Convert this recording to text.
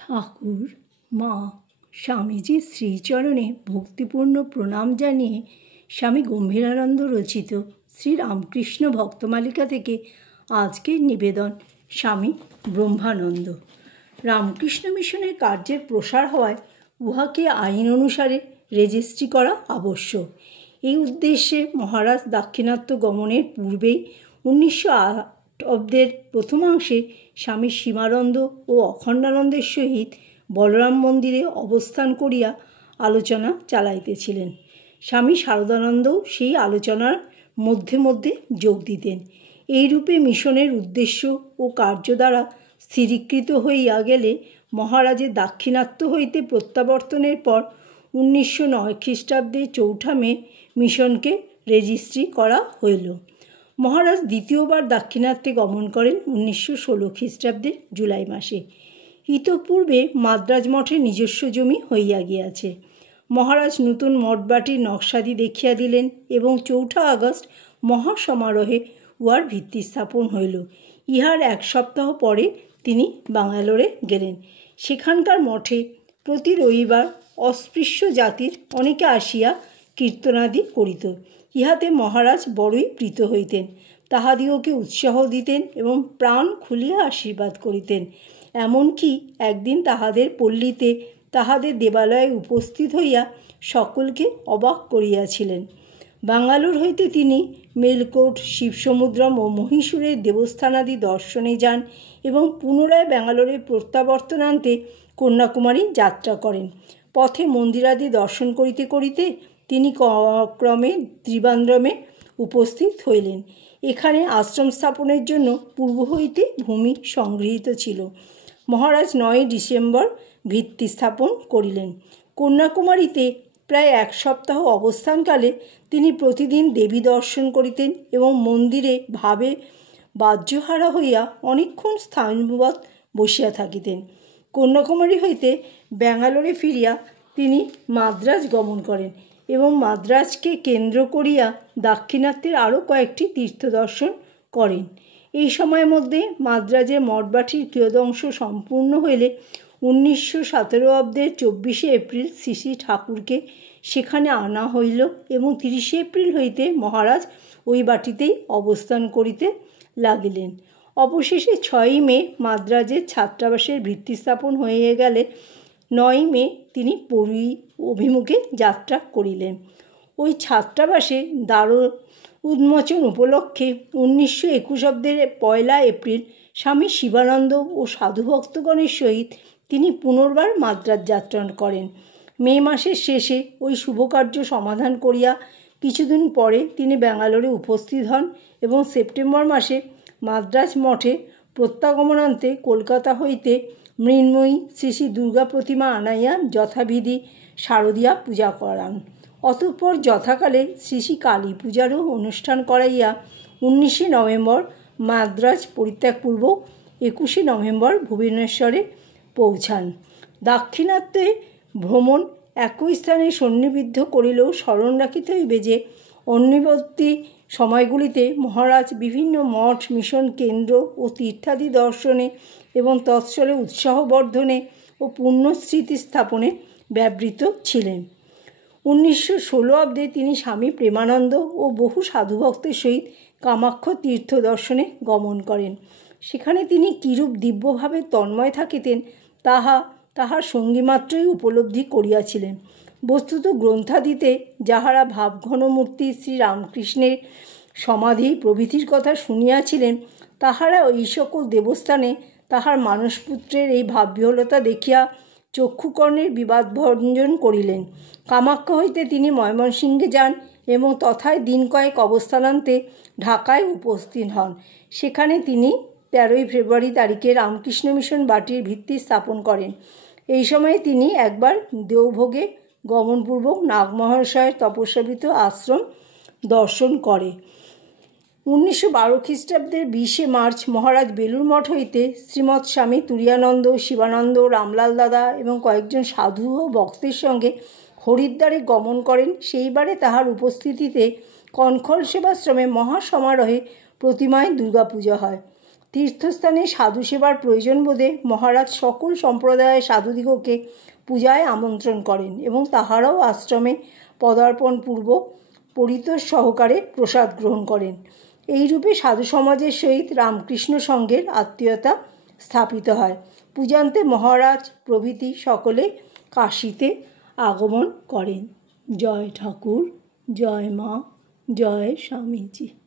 ঠাকুর মা স্বামীজির শ্রীচরণে ভক্তিপূর্ণ প্রণাম জানিয়ে স্বামী গম্ভীরানন্দ রচিত শ্রীরামকৃষ্ণ ভক্তমালিকা থেকে আজকের নিবেদন স্বামী ব্রহ্মানন্দ। রামকৃষ্ণ মিশনের কার্যের প্রসার হওয়ায় উহাকে আইন অনুসারে রেজিস্ট্রি করা আবশ্যক। এই উদ্দেশ্যে মহারাজ দাক্ষিণাত্য গমনের পূর্বেই 1908 অব্দের প্রথমাংশে স্বামী সীমানন্দ ও অখণ্ডানন্দের সহিত বলরাম মন্দিরে অবস্থান করিয়া আলোচনা চালাইতেছিলেন। স্বামী শারদানন্দও সেই আলোচনার মধ্যে মধ্যে যোগ দিতেন। এইরূপে মিশনের উদ্দেশ্য ও কার্য দ্বারা স্থিরীকৃত হইয়া গেলে মহারাজের দাক্ষিণাত্য হইতে প্রত্যাবর্তনের পর 1909 খ্রিস্টাব্দে 4 মে মিশনকে রেজিস্ট্রি করা হইল। মহারাজ দ্বিতীয়বার দাক্ষিণাত্যে গমন করেন 1916 খ্রিস্টাব্দে জুলাই মাসে। ইতঃপূর্বে মাদ্রাজ মঠে নিজস্ব জমি হইয়া গিয়াছে। মহারাজ নূতন মঠবাটির নকশাদি দেখিয়া দিলেন এবং 4 আগস্ট মহাসমারোহে উহার ভিত্তি স্থাপন হইল। ইহার 1 সপ্তাহ পরে তিনি বাঙ্গালোরে গেলেন। সেখানকার মঠে প্রতি রবিবার অস্পৃশ্য জাতির অনেকে আসিয়া কীর্তনাদি করিত। ইহাতে মহারাজ বড়ই প্রীত হইতেন, তাহাদিওকে উৎসাহ দিতেন এবং প্রাণ খুলিয়া আশীর্বাদ করিতেন। এমনকি একদিন তাহাদের পল্লীতে তাহাদের দেবালয়ে উপস্থিত হইয়া সকলকে অবাক করিয়াছিলেন। বাঙ্গালোর হইতে তিনি মেলকোট, শিবসমুদ্রম ও মহীশূরের দেবস্থানাদি দর্শনে যান এবং পুনরায় ব্যাঙ্গালোরে প্রত্যাবর্তনান্তে কন্যাকুমারী যাত্রা করেন। পথে মন্দিরাদি দর্শন করিতে করিতে তিনি ক্রমে ত্রিবান্দ্রমে উপস্থিত হইলেন। এখানে আশ্রম স্থাপনের জন্য পূর্ব হইতে ভূমি সংগৃহীত ছিল। মহারাজ 9 ডিসেম্বর ভিত্তি স্থাপন করিলেন। কন্যাকুমারীতে প্রায় 1 সপ্তাহ অবস্থানকালে তিনি প্রতিদিন দেবী দর্শন করিতেন এবং মন্দিরে ভাবে বাহ্যহারা হইয়া অনেকক্ষণ স্থানবৎ বসিয়া থাকিতেন। কন্যাকুমারী হইতে ব্যাঙ্গালোরে ফিরিয়া তিনি মাদ্রাজ গমন করেন এবং মাদ্রাজকে কেন্দ্র করিয়া দাক্ষিণাত্যের আরও কয়েকটি তীর্থ দর্শন করেন। এই সময়ের মধ্যে মাদ্রাজের মঠবাটির কিয়দংশ সম্পূর্ণ হইলে 1917 অব্দের 24 এপ্রিল শ্রী শ্রী ঠাকুরকে সেখানে আনা হইল এবং 30 এপ্রিল হইতে মহারাজ ওই বাটিতেই অবস্থান করিতে লাগিলেন। অবশেষে 6 মে মাদ্রাজের ছাত্রাবাসের ভিত্তি স্থাপন হয়ে গেলে 9 মে তিনি পুরী অভিমুখে যাত্রা করিলেন। ওই ছাত্রাবাসে দ্বার উন্মোচন উপলক্ষে 1921 অব্দের 1 এপ্রিল স্বামী শিবানন্দ ও সাধুভক্তগণের সহিত তিনি পুনর্বার মাদ্রাজ যাত্রা করেন। মে মাসের শেষে ওই শুভকার্য সমাধান করিয়া কিছুদিন পরে তিনি ব্যাঙ্গালোরে উপস্থিত হন এবং সেপ্টেম্বর মাসে মাদ্রাজ মঠে প্রত্যাগমনান্তে কলকাতা হইতে মৃন্ময়ী শ্রী শ্রী দুর্গা প্রতিমা আনাইয়া যথাবিধি শারদীয়া পূজা করান। অতঃপর যথাকালে শ্রী শ্রী কালী পূজারও অনুষ্ঠান করাইয়া 19 নভেম্বর মাদ্রাজ পরিত্যাগপূর্বক 21 নভেম্বর ভুবনেশ্বরে পৌঁছান। দাক্ষিণাত্যে ভ্রমণ একই স্থানে সন্নিবিদ্ধ করিলেও স্মরণ রাখিতে হইবে যে অন্যবর্তী সময়গুলিতে মহারাজ বিভিন্ন মঠ, মিশন কেন্দ্র ও তীর্থাদি দর্শনে এবং তৎসলে উৎসাহবর্ধনে ও পুণ্যস্মৃতি স্থাপনে ব্যবহৃত ছিলেন। 1916 অব্দে তিনি স্বামী প্রেমানন্দ ও বহু সাধুভক্তের সহিত কামাক্ষ তীর্থ দর্শনে গমন করেন। সেখানে তিনি কিরূপ দিব্যভাবে তন্ময় থাকিতেন তাহার সঙ্গীমাত্রই উপলব্ধি করিয়াছিলেন। বস্তুত গ্রন্থাদিতে যাহারা ভাবঘন মূর্তি শ্রীরামকৃষ্ণের সমাধি প্রভৃতির কথা শুনিয়াছিলেন, তাহারা এই সকল দেবস্থানে তাহার মানসপুত্রের এই ভাববিহ্বলতা দেখিয়া চক্ষুকর্ণের বিবাদভঞ্জন করিলেন। কামাখ্যা হইতে তিনি ময়মনসিংহে যান এবং তথায় দিন কয়েক অবস্থানান্তে ঢাকায় উপস্থিত হন। সেখানে তিনি 13 ফেব্রুয়ারি তারিখে রামকৃষ্ণ মিশন বাটির ভিত্তি স্থাপন করেন। এই সময়ে তিনি একবার দেওভোগে গমনপূর্বক নাগমহাশয়ের তপস্যাবৃত আশ্রম দর্শন করে। 1912 খ্রিস্টাব্দের 20 মার্চ মহারাজ বেলুর মঠ হইতে শ্রীমৎ স্বামী তুরীয়ানন্দ, শিবানন্দ, রামলাল দাদা এবং কয়েকজন সাধু ও ভক্তের সঙ্গে হরিদ্বারে গমন করেন। সেইবারে তাহার উপস্থিতিতে কনখল সেবাশ্রমে মহাসমারোহে প্রতিমায় দুর্গাপূজা হয়। তীর্থস্থানে সাধু সেবার প্রয়োজন বোধে মহারাজ সকল সম্প্রদায়ের সাধুদিগকে পূজায় আমন্ত্রণ করেন এবং তাহারাও আশ্রমে পদার্পণপূর্বক পরিতোষ সহকারে প্রসাদ গ্রহণ করেন। এইরূপে সাধু সমাজের সহিত রামকৃষ্ণ সঙ্ঘের আত্মীয়তা স্থাপিত হয়। পূজান্তে মহারাজ প্রভৃতি সকলে কাশীতে আগমন করেন। জয় ঠাকুর, জয় মা, জয় স্বামীজি।